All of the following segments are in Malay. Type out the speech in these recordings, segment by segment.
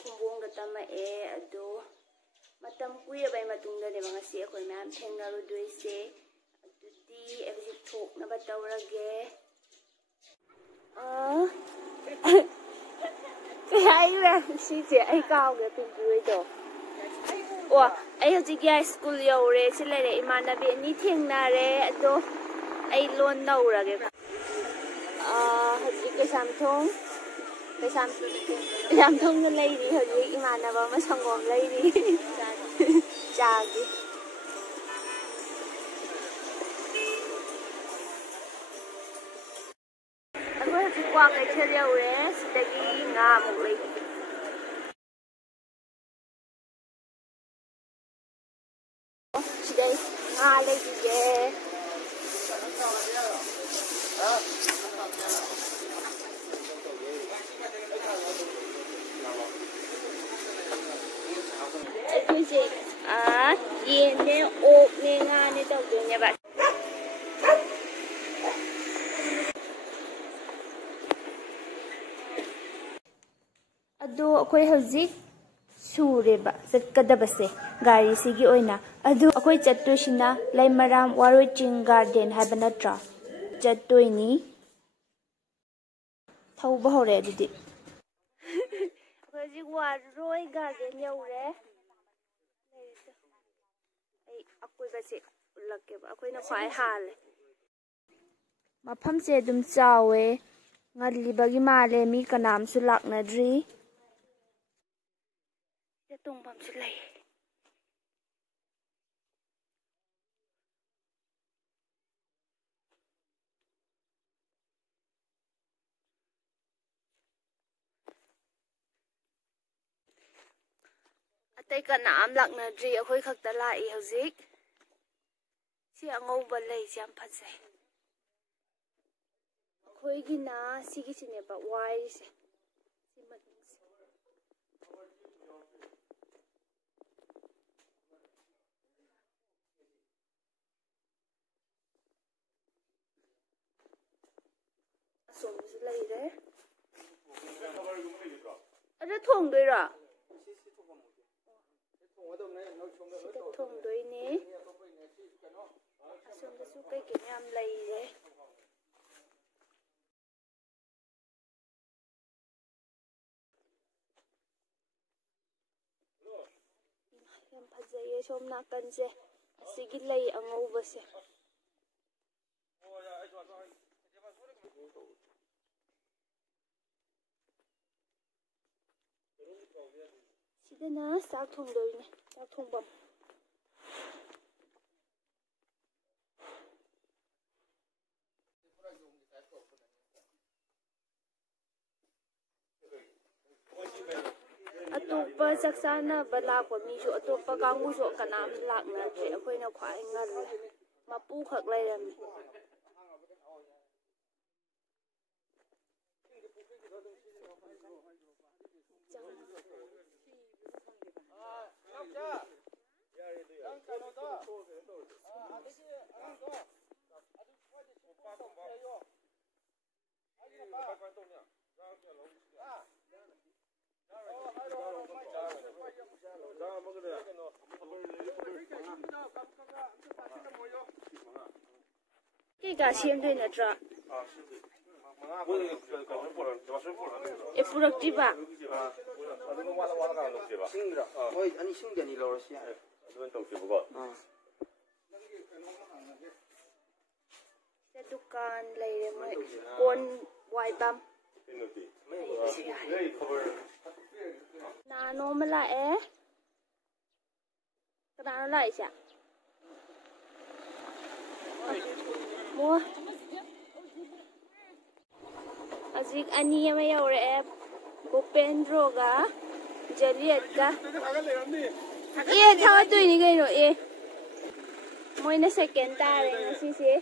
ꯈꯨꯝꯕꯣꯡꯗ ꯇꯝꯃꯛꯑꯦ ꯑꯗꯣ ꯃꯇꯝ ꯀꯨꯏꯔꯕꯩ ꯃꯇꯨꯡꯗꯅꯦꯕ ꯉꯁꯤ ꯑꯩꯈꯣꯏ ꯃꯌꯥꯝ ꯊꯦꯡꯅꯔꯨꯗꯣꯏꯁꯦ ꯑꯗꯨꯗꯤ ꯑꯩ ꯍꯧꯖꯤꯛ ꯊꯣꯛꯅꯕ ꯇꯧꯔꯒꯦ ꯀꯩ ꯍꯥꯏꯔꯦ ꯁꯤꯁꯦ ꯑꯩ ꯀꯥꯎꯒꯦ ꯄꯤꯕꯤꯔꯣꯏꯗꯣ ꯑꯣ ꯑꯩ ꯍꯧꯖꯤꯛ ꯌꯥꯏ ꯁ꯭ꯀꯨꯜ ꯌꯧꯔꯦ ꯁꯤ ꯂꯩꯔꯦ ꯏꯃꯥꯟꯅꯕꯤ ꯑꯅꯤ ꯊꯦꯡꯅꯔꯦ ꯑꯗꯣ ꯑꯩ ꯂꯣꯟ ꯅꯧꯔꯒꯦ ꯍꯧꯖꯤꯛ ꯀꯩꯁꯥꯝꯊꯣꯡꯗ ꯂꯩꯔꯤ ꯍꯧꯖꯤꯛ ꯏꯃꯥꯟꯅꯕ ꯑꯃ ꯁꯪꯒꯣꯝ ꯂꯩꯔꯤ ꯆꯥꯒꯤ ꯑꯩꯈꯣꯏ ꯍꯧꯖꯤꯛ ꯀ꯭ꯋꯥꯀꯩꯊꯦꯜ ꯌꯧꯔꯦ ꯁꯤꯗꯒꯤ ꯉꯥ ꯑꯃꯨꯛ ꯂꯩꯈꯤ ꯁꯤꯗꯩ ꯉꯥ ꯂꯩꯈꯤꯒꯦ ꯑꯩꯈꯣꯏꯁꯦ ꯌꯦꯟꯅꯦ ꯑꯣꯛꯅꯦ ꯉꯥꯅꯦ ꯇꯧꯗꯣꯏꯅꯦꯕ ꯑꯗꯣ ꯑꯩꯈꯣꯏ ꯍꯧꯖꯤꯛ ꯁꯨꯔꯦꯕ ꯆꯠꯀꯗꯕꯁꯦ ꯒꯥꯔꯤꯁꯤꯒꯤ ꯑꯣꯏꯅ ꯑꯗꯨ ꯑꯩꯈꯣꯏ ꯆꯠꯇꯣꯏꯁꯤꯅ ꯂꯩꯃꯔꯥꯝ ꯋꯥꯔꯣꯏ ꯆꯤꯡ ꯒꯥꯔꯗꯦꯟ ꯍꯥꯏꯕ ꯅꯠꯇ꯭ꯔꯣ ꯆꯠꯇꯣꯏꯅꯤ ꯊꯧꯕ ꯍꯧꯔꯦ ꯑꯗꯨꯗꯤ ꯑꯩꯈꯣꯏ ꯍꯧꯖꯤꯛ ꯋꯥꯔꯣꯏ ꯒꯥꯔꯗꯦꯟ ꯌꯧꯔꯦ ꯑꯩ ꯑꯀꯣꯏꯕꯁꯦ ꯎꯠꯂꯛꯀꯦꯕ ꯑꯩꯈꯣꯏꯅ ꯈ꯭ꯋꯥꯏ ꯍꯥꯜꯂꯦ ꯃꯐꯝꯁꯦ ꯑꯗꯨꯝ ꯆꯥꯎꯋꯦ ꯉꯜꯂꯤꯕꯒꯤ ꯃꯥꯜꯂꯦ ꯃꯤ ꯀꯅꯥꯝꯁꯨ ꯂꯥꯛꯅꯗ꯭ꯔꯤ ꯇꯣꯡꯐꯝꯁꯨ ꯂꯩ ꯑꯇꯩ ꯀꯅꯥꯝ ꯂꯥꯛꯅꯗ꯭ꯔꯤ ꯑꯩꯈꯣꯏ ꯈꯛꯇ ꯂꯥꯛꯏ ꯍꯧꯖꯤꯛ ꯁꯤ ꯑꯉꯧꯕ ꯂꯩꯁꯦ ꯌꯥꯝ ꯐꯖꯩ ꯑꯩꯈꯣꯏꯒꯤꯅ ꯁꯤꯒꯤꯁꯤꯅꯦꯕ ꯋꯥꯏꯔꯤꯁꯦ ꯁꯤ ꯃꯅꯨꯡꯁꯦ ꯑꯁꯣꯝꯗꯁꯨ ꯂꯩꯔꯦ ꯑꯗ ꯊꯣꯡꯗꯣꯏꯔꯣ ꯁꯤꯗ ꯊꯣꯡꯗꯣꯏꯅꯦ ꯑꯁꯣꯝꯗꯁꯨ ꯀꯩꯀꯩ ꯌꯥꯝ ꯂꯩꯔꯦ ꯌꯥꯝ ꯐꯖꯩꯌꯦ ꯁꯣꯝ ꯅꯥꯀꯟꯁꯦ ꯑꯁꯤꯒꯤ ꯂꯩ ꯑꯉꯧꯕꯁꯦ ꯁꯤꯗꯅ ꯆꯥꯛ ꯊꯣꯡꯗꯣꯏꯅꯦ ꯆꯥꯛ ꯊꯣꯡꯐꯝ ꯑꯇꯣꯞꯄ ꯆꯥꯛ ꯆꯥꯅꯕ ꯂꯥꯛꯄ ꯃꯤꯁꯨ ꯑꯇꯣꯞꯄ ꯀꯥꯡꯕꯨꯁꯨ ꯀꯅꯥꯝ ꯂꯥꯛꯅꯗ꯭ꯔꯦ ꯑꯩꯈꯣꯏꯅ ꯈ꯭ꯋꯥꯏ ꯉꯜꯂꯦ ꯃꯄꯨꯈꯛ ꯂꯩꯔꯝꯃꯤ ꯀꯩꯀꯥ ꯁꯦꯝꯗꯣꯏ ꯅꯠꯇ꯭ꯔꯣ ꯄꯨꯔꯛꯇ꯭ꯔꯤꯕ ꯍꯣꯏ ꯁꯤꯡꯗꯤ ꯑꯅꯤ ꯂꯧꯔꯁꯤ ꯌꯥꯏ ꯑꯗꯨꯃꯥꯏꯅ ꯇꯧꯁꯦꯕꯀꯣ ꯗꯨꯀꯥꯟ ꯂꯩꯔꯦ ꯃꯣꯏ ꯀꯣꯟ ꯋꯥꯏꯕꯝ ꯅꯣꯡꯃ ꯂꯥꯛꯑꯦ ꯀꯅꯥꯅꯣ ꯂꯥꯛꯏꯁꯦ ꯍꯧꯖꯤꯛ ꯑꯅꯤ ꯑꯃ ꯌꯧꯔꯛꯑꯦ ꯚꯨꯄꯦꯟꯗ꯭ꯔꯣꯒ ꯖꯦꯂꯤꯌꯠꯀ ꯊꯥꯒꯠꯇꯣꯏꯅꯤ ꯀꯩꯅꯣ ꯃꯣꯏꯅ ꯁꯦꯀꯦꯟ ꯇꯥꯔꯦ ꯉꯁꯤꯁꯦ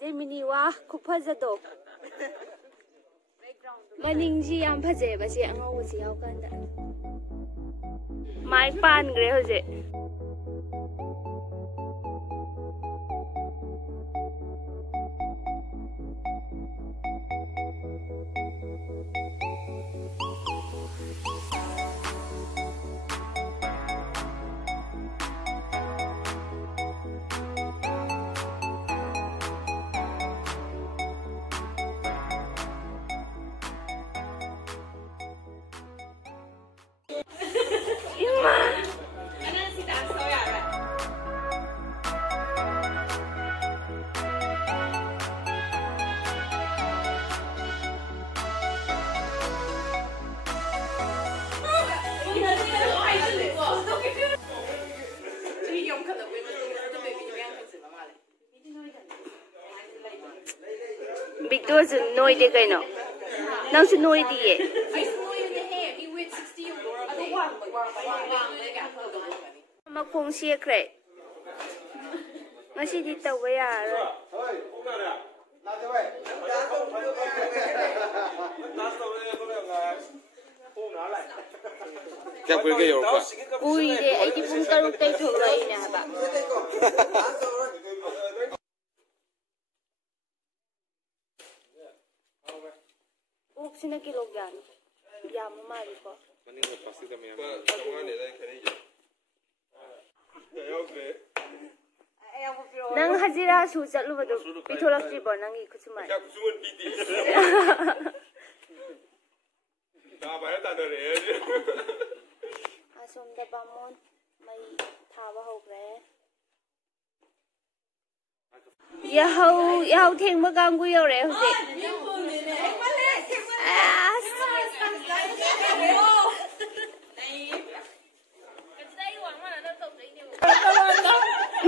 ꯖꯦꯃꯤꯅꯤ ꯋꯥ ꯈꯨꯐꯖꯗꯣ ꯃꯅꯤꯡꯁꯤ ꯌꯥꯝ ꯐꯖꯩꯑꯕ ꯁꯤ ꯑꯉꯧꯕꯁꯤ ꯌꯥꯎꯀꯥꯟꯗ ꯃꯥꯏ ꯄꯥꯟꯈ꯭ꯔꯦ ꯍꯧꯖꯤꯛ 빅도즈 노이데 그이노 낭수 노이디에 막공 시크레 ngasi tàu với rồi ui để ấy thì cũng tao tay thuộc lại nè bạn úp xin cái lô gan yam mà đi co nang hajira su chatlu badu pitholak tri bo nang I khusumai ya kusuman piti da ba ta da re asom da bamon mai thawa hogre yahau theng ma gang gu yo re hoje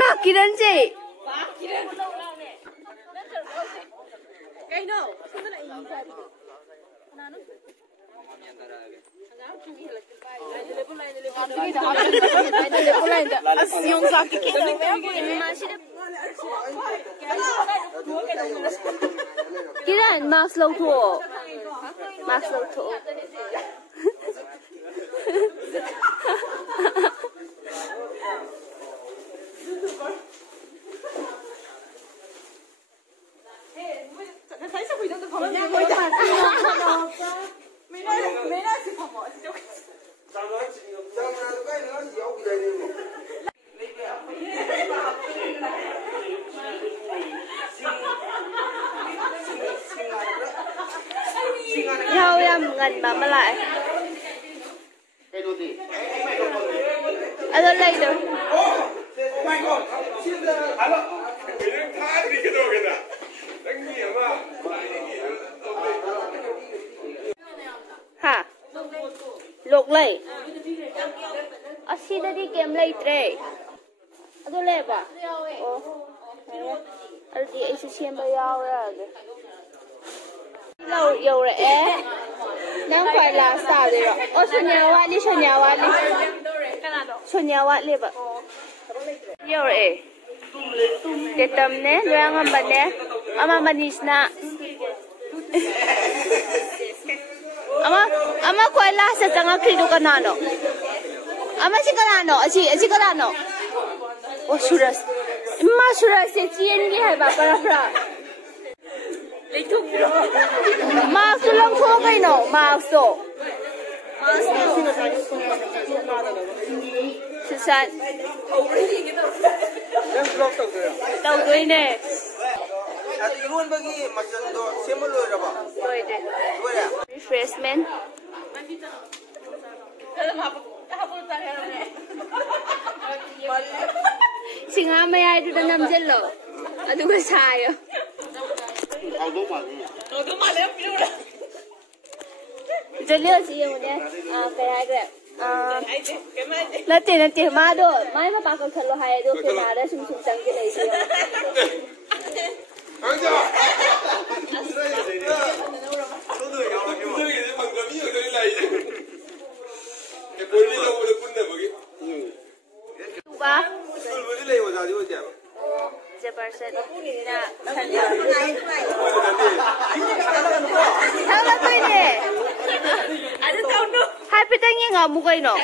ma kiran je cái nào không biết là gì vậy nào nó Kiran mask lâu thua thấy sao bị nó không nhang ngồi chặt mấy nói sự phòng mọi sự nhau em gần mà lại anh lên được hả lục lấy asidadi kem lấy tre ado le ba o adi ai xem ba yao ra lâu yêu rồi nang phải là sao đấy rồi ô xuân nhà wa đi ba yêu rồi cái tâm nè đang làm bạn nè ama manis na ama quay la sa tanga krido kanano ama si kanano achi kanano o suras imma suras se chien gi hai ba para lấy thuốc mà số lượng thuốc cái nào mà số sự sát đầu đuôi nè luôn bagi macam do semua lo apa đuôi deh refreshment singa mai ai tu nam jel lo adu ka sai yo Auto male piura. Jalio si yo ne. Kaya kaya. Nate ma do. Mai ma pa ko khalo hai do ke na da sum chang ke lai si yo. Anja. Ba. Jabarset na kanya. Thala toi ne. Ada tahu no. Hai petang yang ngamu kai no.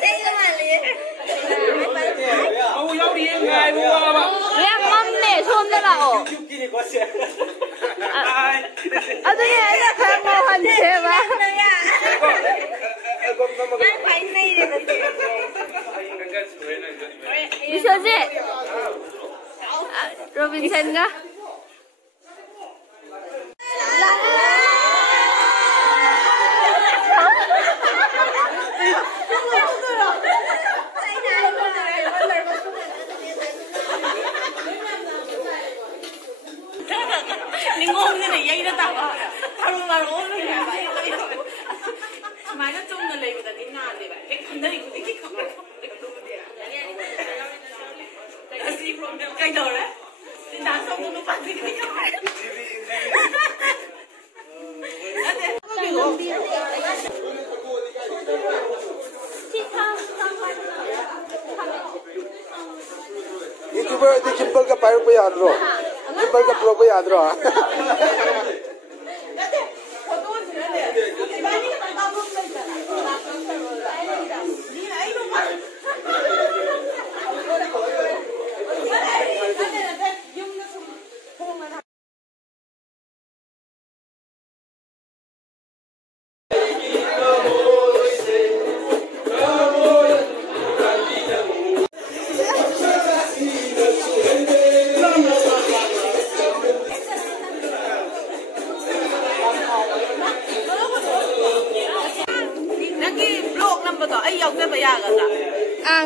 Saya mali. Mau yau dia ngai mu apa? Yang mam ne som da la o. Ada ni ada kan mau han se ba. Ngai pai nei de ba. Bisa je. Robinson ka? Ngon thế này dây nó tao tao luôn là ngon luôn nè vậy mà nó chung là liền là đi ngang đi vậy cái con đấy cái không YouTuber gimbal का पायर पे याद रहो जिम्बल का प्रो पे याद रहो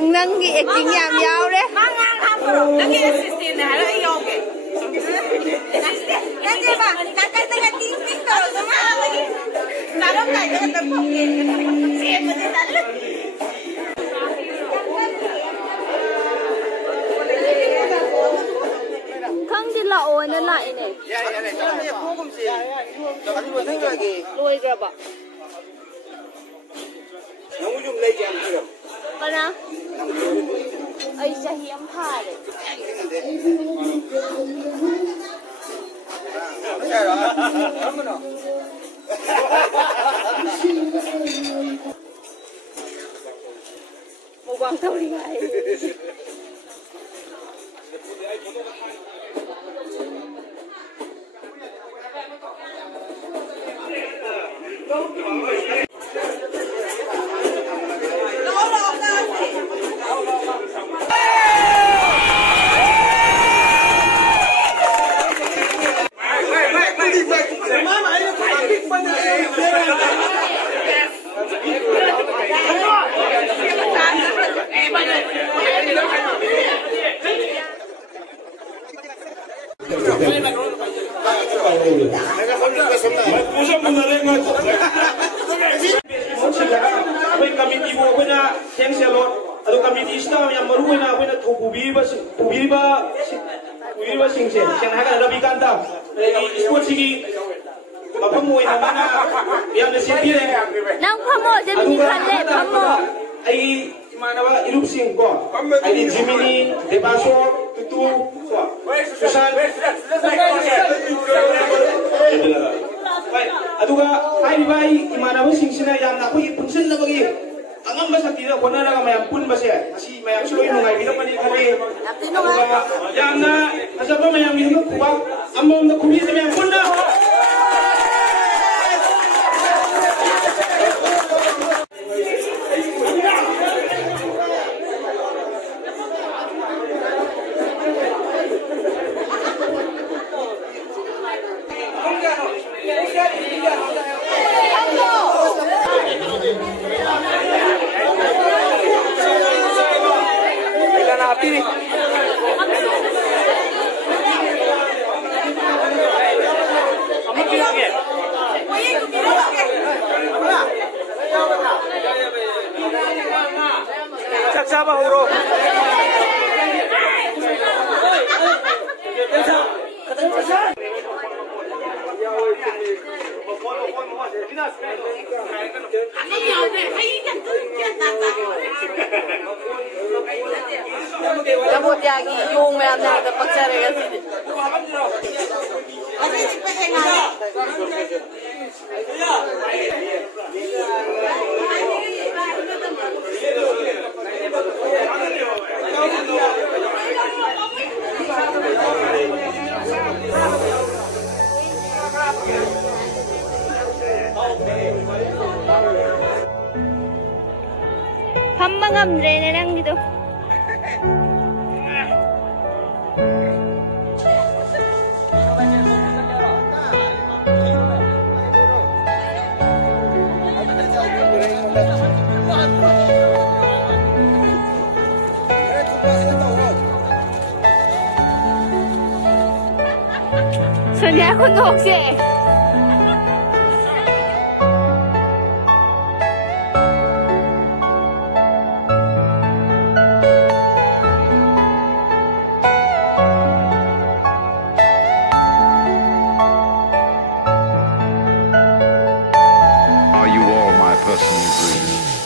Nâng cái kinh nghiệm nhau đấy. Nâng cái assistant này là ai yêu cái? Nâng cái bà, nâng cái tiếng tiếng đồ giống ai? Nào đâu cái tấm phong kiến, xem cái gì đó. Không thì lậu nó lại này. Lôi ra bà. Cái nào? Ai sẽ hiếm pha đấy. Một quang tàu đi ngay. Soalnya aku nunggu sih. personal dream.